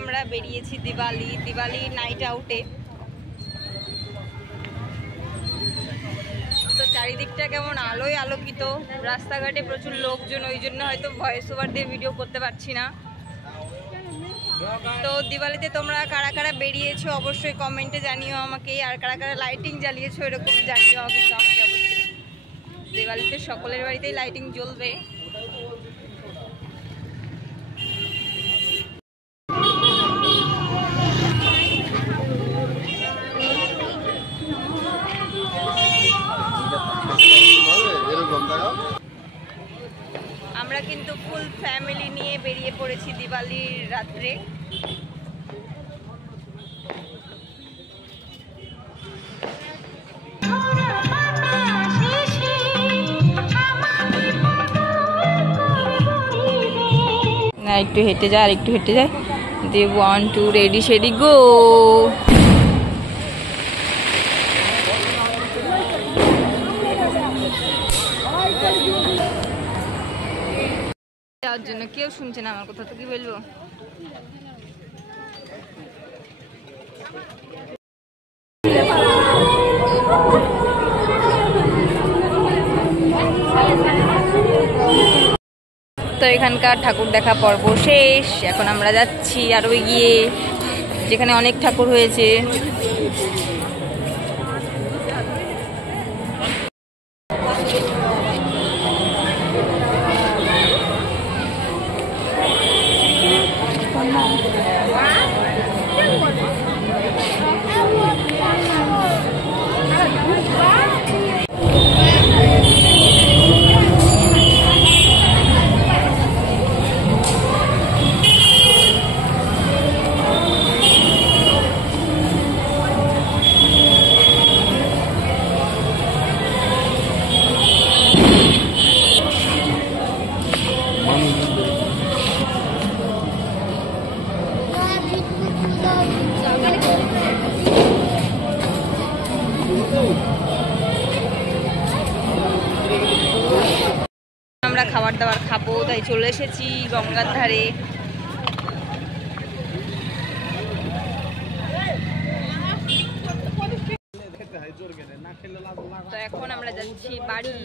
আমরা বেরিয়েছি দিওয়ালি নাইট আউটে। তো চারিদিকটা কেমন আলোয় আলোকিত, রাস্তাঘাটে প্রচুর লোকজন, ওই জন্য হয়তো ভয়েস ওভার দিয়ে ভিডিও করতে পারছি না। তো দিওয়ালিতে তোমরা কারা কারা বেরিয়েছো অবশ্যই কমেন্টে জানিও আমাকে, আর কারা কারা লাইটিং জ্বালিয়েছো এরকম জানিও কিন্তু আমাকে অবশ্যই। দিওয়ালিতে সকলের বাড়িতেই লাইটিং জ্বলবে। আমরা কিন্তু ফুল ফ্যামিলি নিয়ে বেরিয়ে পড়েছি দিওয়ালির রাত্রে। না একটু হেঁটে যায়, আর একটু হেঁটে যায় দিয়ে 1 2 রেডি শেডি গো। যাওয়ার জন্য কেউ শুনছে না আমার কথা, তো কি বলবো। তো এখানকার ঠাকুর দেখা পর্ব শেষ, এখন আমরা যাচ্ছি আরো এগিয়ে যেখানে অনেক ঠাকুর হয়েছে। আমরা খাবার দাবার খাবো, তাই চলে এসেছি গঙ্গার ধারে। তো এখন আমরা যাচ্ছি বাড়ি।